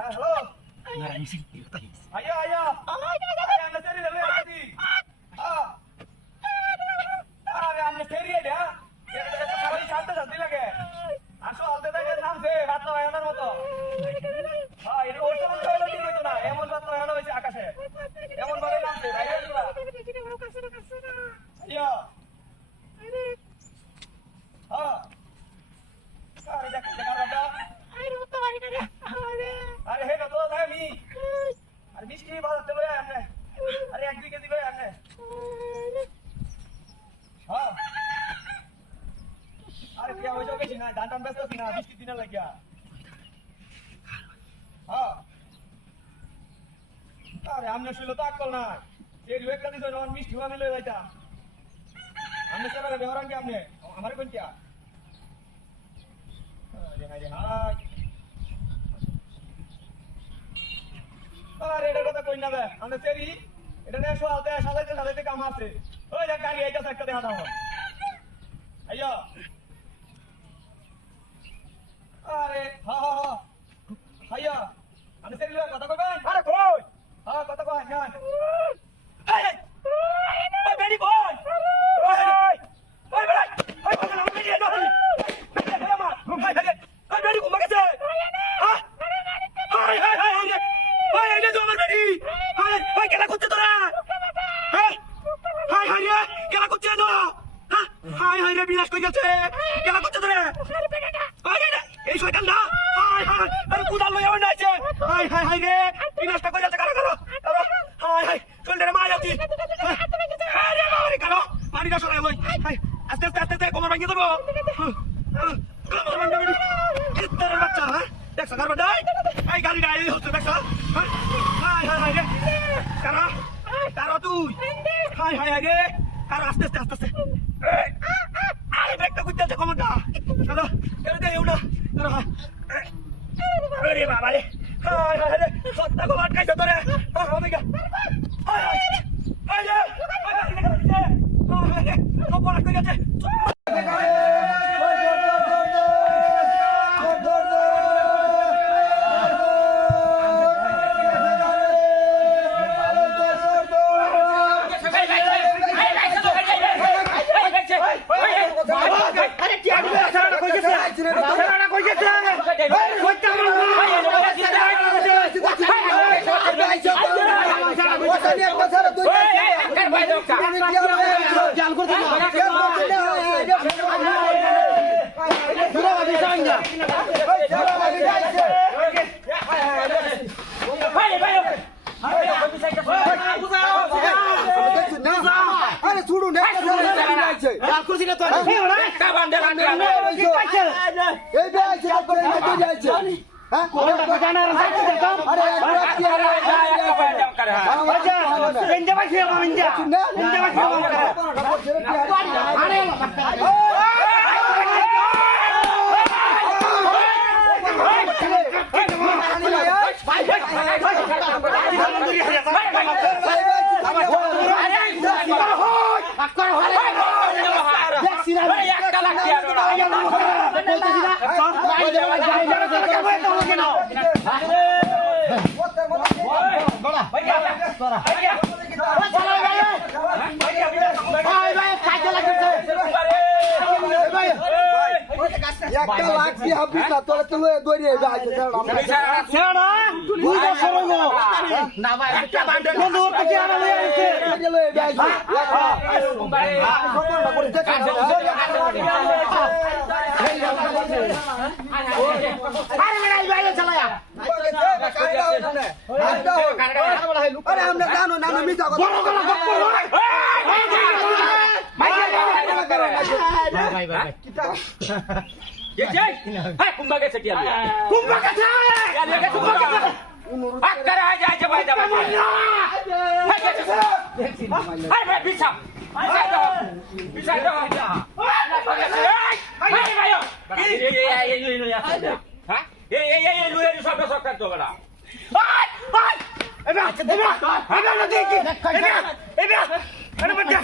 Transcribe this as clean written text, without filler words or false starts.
Halo. Ngarang sing tadi. Ayo. Ayo anda cari dulu ya tadi. अरे हमने फेरी है क्या? ये सवारी शांत शांति लगे। आंसू आलते थे क्या नाम से हाथ लगाया ना वो तो। हाँ ये और सब तो वाला नहीं तो ना ये मन बात लगाया ना वैसे आकाश है। ये मन वाले नाम से भाई ये दूरा। यो। हाँ। अरे जगह रहा। अरे है ना तो है मी। अरे बीच की बात चलो यार हमने। अरे एक भी कैसी कोई हमने। हाँ अरे क्या हो जाओगे ना डांटन बेस्ट तो ना 20 की दिन लग गया हाँ अरे हमने शुरू तो अक्कल ना ये रिवेक कर दी तो नॉन मिस्ट हुआ मिले रहता हमने सब अरे व्यवहार क्या हमने हमारे कौन क्या अरे हाय अरे इधर तो कोई ना है हमने तेरी इधर ने शो आते हैं साले काम आते ओए जा गाड़ी आइटा सेट कर दे हटाओ अयो अरे हाँ अयो हमने तेरी लोग कता कोई भाई अरे कोई हाँ कता कोई जान ओए बेटी कोई ओए बेटा ओए बेटी दो बेटी मार ओए बेटी को मगे से हाँ हाय ओए ये जो हमारी बेटी ओए क्या कुछ तो रहा हाय रे क्या कुछ है ना हाय रे বিনাশ কই গেছে কেলা করতে তোরে আরে এই শয়তান না হায় আরে কুদাল লই আমার নাইছে হায় রে বিনাশটা কই যাচ্ছে কারো হায় চল রে মা যাচ্ছি আরে মারি কারো পানিটা সরাই লই আস্তে কোমর ভাঙিয়ে দেবো কোমর ভাঙিয়ে দেবো কিত্তর বাচ্চা দেখছ কার বাড়াই এই গাড়ি গাড়ি হচ্ছে দেখছ হায় রে কারো তুই হায় রে কারো আস্তে আরে ব্রেকটা কুইতে আছে কমনটা চলো দে উনা চলো আরে বাবা রে হায় রে সত্তা গো আটকাইছো তোরে হবে গা আরে সব আটকে গেছে अरे छोड़ू ने कुर्सी ने तो का बांधे ए बे आइছে করে নিতে যাইছে হ্যাঁ কোন বাজানা রাখতে দেখো আরে আচ্ছা বেঞ্জা ভাই খেয়ে বেঞ্জা ভাই খেয়ে আরে একটা লাগছি হাবিস না তোরে তুলে দড়িয়ে যাইছে ছেড়া তুই তো সরগো না ভাই একটা বান্ডে বন্ধু ওর কাছে আনা লই আইছে লই যাইছে খবরটা করে দেখো আরে মেরাই বাইরে চলায়া আরে আমরা জানো না আমি মিছা কথা বড় গলা গপ্প ভাই ये जय हाय कुंभा के सेटिया कुंभा के से या लेके कुंभा के अक्कर आ जाए जब आ जाए हाय भाई पीछा पीछा दो हाय भाई ये हां ये लुए सब सब कर दो बड़ा हाय हाय ए बे देखी ए बे अरे बच्चा